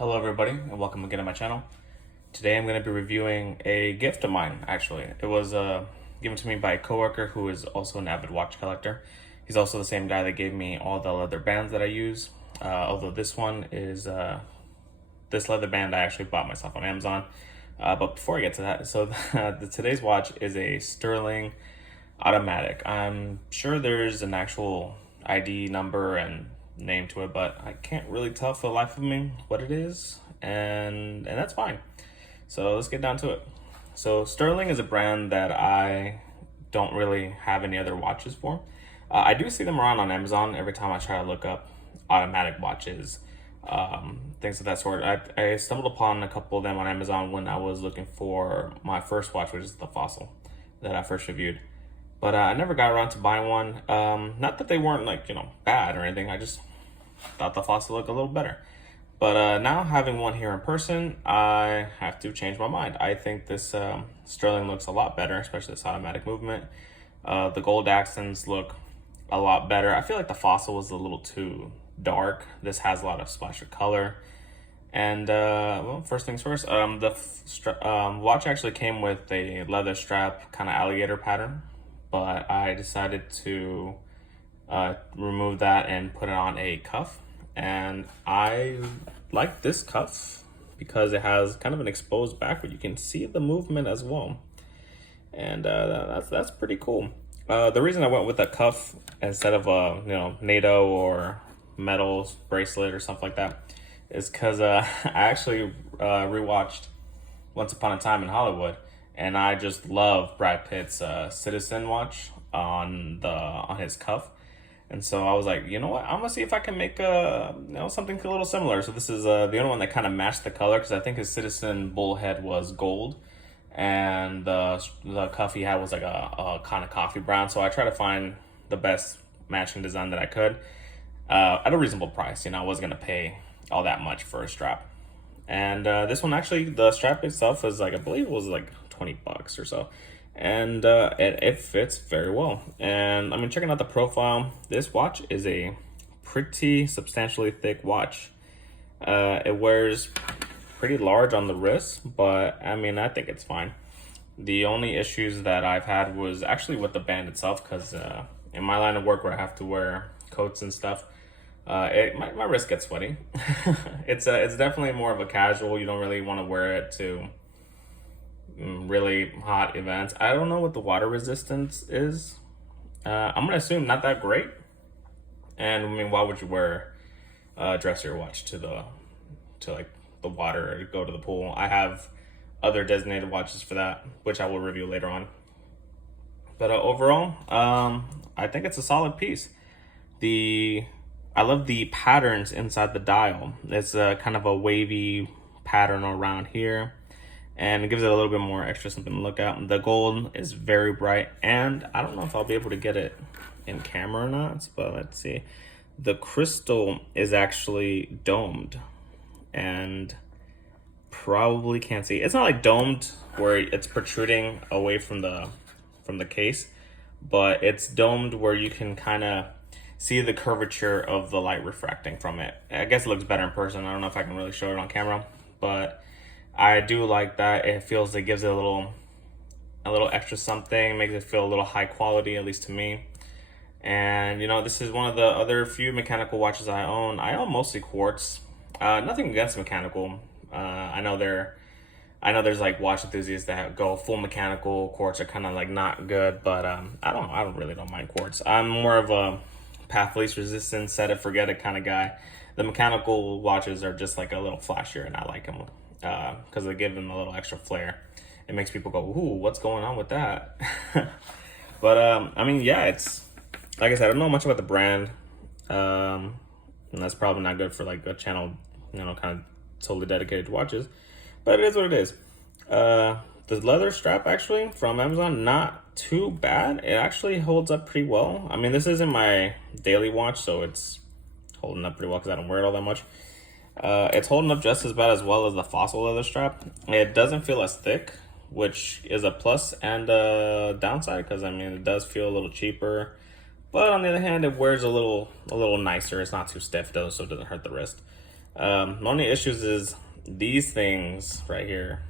Hello everybody and welcome again to my channel. Today I'm going to be reviewing a gift of mine actually. It was given to me by a coworker who is also an avid watch collector. He's also the same guy that gave me all the leather bands that I use. Although this one is, this leather band I actually bought myself on Amazon. But before I get to that, so today's watch is a Stuhrling automatic. I'm sure there's an actual ID number and name to it, but I can't really tell for the life of me what it is, and that's fine. So let's get down to it. So Stuhrling is a brand that I don't really have any other watches for. I do see them around on Amazon every time I try to look up automatic watches, things of that sort. I stumbled upon a couple of them on Amazon when I was looking for my first watch, which is the Fossil that I first reviewed. But I never got around to buying one. Not that they weren't bad or anything. I just thought the Fossil looked a little better. But now having one here in person, I have to change my mind. I think this Stuhrling looks a lot better, especially this automatic movement. The gold accents look a lot better. I feel like the Fossil was a little too dark. This has a lot of splash of color. And well, first things first, the watch actually came with a leather strap, kind of alligator pattern. But I decided to remove that and put it on a cuff. And I like this cuff because it has kind of an exposed back where you can see the movement as well. And that's pretty cool. The reason I went with a cuff instead of a NATO or metal bracelet or something like that is because I actually rewatched Once Upon a Time in Hollywood. And I just love Brad Pitt's Citizen watch on his cuff, and so I was like, you know what, I'm gonna see if I can make something a little similar. So this is the only one that kind of matched the color, because I think his Citizen bullhead was gold, and the cuff he had was like a kind of coffee brown. So I tried to find the best matching design that I could at a reasonable price. I wasn't gonna pay all that much for a strap. And this one actually, the strap itself is I believe it was like $20 or so, and it fits very well. And I mean, checking out the profile, this watch is a pretty substantially thick watch. It wears pretty large on the wrist, but I mean, I think it's fine. The only issues that I've had was actually with the band itself, because in my line of work where I have to wear coats and stuff, my wrist gets sweaty. It's definitely more of a casual. You don't really want to wear it to really hot events. I don't know what the water resistance is. I'm gonna assume not that great. And I mean, why would you wear a dressier watch to the water or go to the pool? I have other designated watches for that, which I will review later on. But overall, I think it's a solid piece. I love the patterns inside the dial. It's kind of a wavy pattern around here, and it gives it a little bit more extra something to look at. The gold is very bright, and I don't know if I'll be able to get it in camera or not, but let's see. The crystal is actually domed, and probably can't see. It's not like domed where it's protruding away from the case, but it's domed where you can kind of see the curvature of the light refracting from it. I guess it looks better in person. I don't know if I can really show it on camera, but I do like that. It gives it a little extra something, makes it feel a little high quality, at least to me. And this is one of the other few mechanical watches I own. I own mostly quartz. Nothing against mechanical. I know there's like watch enthusiasts that go full mechanical. Quartz are kind of like not good, but I don't mind quartz. I'm more of a path least resistance, set it forget it kind of guy. The mechanical watches are just like a little flashier, and I like them because they give them a little extra flair. It makes people go, ooh, what's going on with that? But I mean, yeah, it's like I said, I don't know much about the brand, and that's probably not good for like a channel kind of totally dedicated to watches, but it is what it is. The leather strap actually from Amazon, not too bad. It actually holds up pretty well. I mean, this isn't my daily watch, so it's holding up pretty well because I don't wear it all that much. It's holding up just as well as the Fossil leather strap. It doesn't feel as thick, which is a plus and a downside, because I mean, it does feel a little cheaper. But on the other hand, it wears a little nicer. It's not too stiff though, so it doesn't hurt the wrist. The only issues is these things right here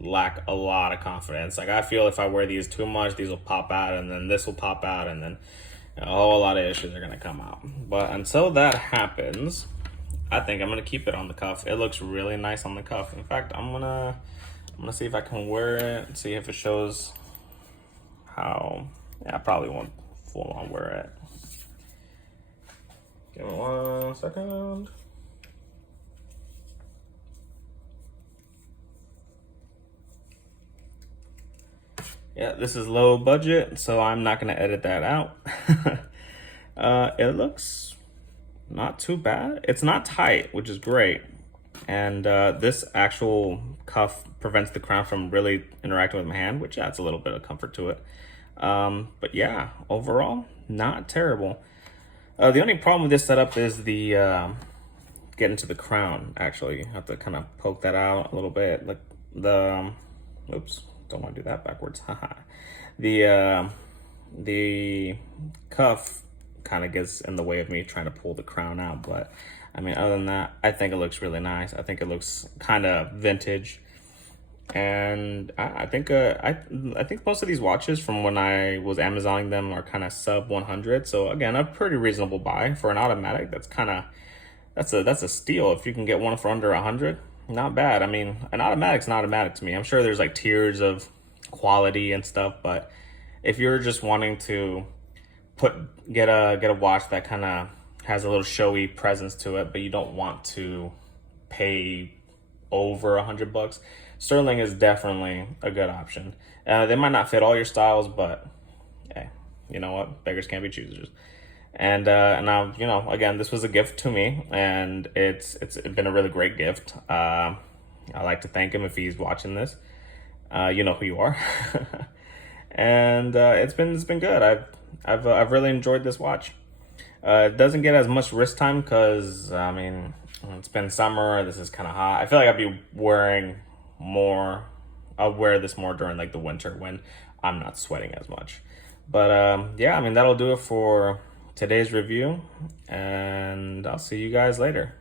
lack a lot of confidence. Like I feel if I wear these too much, these will pop out, and then this will pop out, and then a whole lot of issues are gonna come out. But until that happens, I think I'm gonna keep it on the cuff. It looks really nice on the cuff. In fact, I'm gonna see if I can wear it, see if it shows how. Yeah, I probably won't full on wear it. Give me 1 second. Yeah, this is low budget, so I'm not gonna edit that out. It looks not too bad. It's not tight, which is great. And this actual cuff prevents the crown from really interacting with my hand, which adds a little bit of comfort to it. But yeah, overall, not terrible. The only problem with this setup is the getting to the crown. Actually, you have to kind of poke that out a little bit. Like oops, don't want to do that backwards. Haha. The cuff kind of gets in the way of me trying to pull the crown out, but I mean, other than that, I think it looks really nice. I think it looks kind of vintage, and I think most of these watches from when I was Amazoning them are kind of sub 100. So again, a pretty reasonable buy for an automatic. That's a steal if you can get one for under 100. Not bad. I mean, an automatic's an automatic to me. I'm sure there's like tiers of quality and stuff, but if you're just wanting to get a watch that kind of has a little showy presence to it, but you don't want to pay over $100, Stuhrling is definitely a good option. They might not fit all your styles, but hey, you know what? Beggars can't be choosers. And now, you know, again, this was a gift to me, and it's been a really great gift. I like to thank him if he's watching this. You know who you are. And it's been good. I've really enjoyed this watch. It doesn't get as much wrist time because I mean it's been summer. This is kind of hot. I feel like I'd be wearing more. I'll wear this more during like the winter when I'm not sweating as much. But yeah, I mean that'll do it for today's review, and I'll see you guys later.